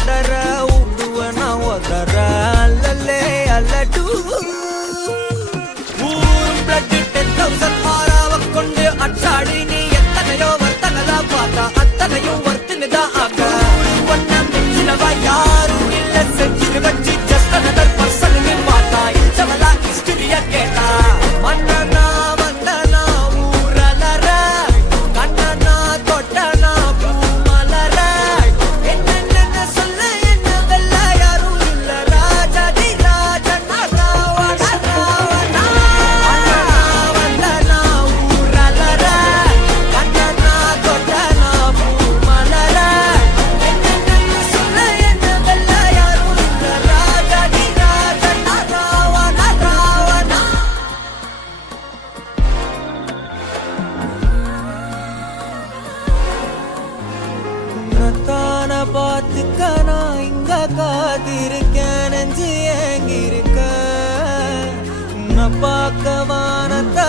படர உடுவன ஒதர அல்லலே அல்லடு ஊரும் பிளட் 10,000 ஆறாவ கொண்டு அச்சாடி நீ எத்தனையோ வர்த்தகலா பார்த்தா அத்தனையும் வர்த்தினுதான் ஆக ஒன்ன மிஞ்சினவா யாரும் இல்ல செஞ்சிரு வச்சு ஜஸ்ட் அனதர் பர்சன் பார்த்தா இச்சவலா ஹிஸ்டரிய கேட்டா மன்னனா வந்தனா ஊரலர கண்ணனா தொட்டனா பூமலர என்ன சொல்ல என்ன வெல்ல யாரும் இல்ல ராஜாதி ராஜனா ராவண ராவணா வந்தனா ஊரலர கண்ணனா தொட்டனா பூமலர என்ன சொல்ல என்ன வெல்ல யாரும் இல்ல ராஜாதி ராஜனா ராவண ராவணா உன்னத்தான பார்த்துக்க நான் இங்க காத்திருக்கேன் நெஞ்சு ஏங்கிருக்க உன்னை பார்க்க வானத்தை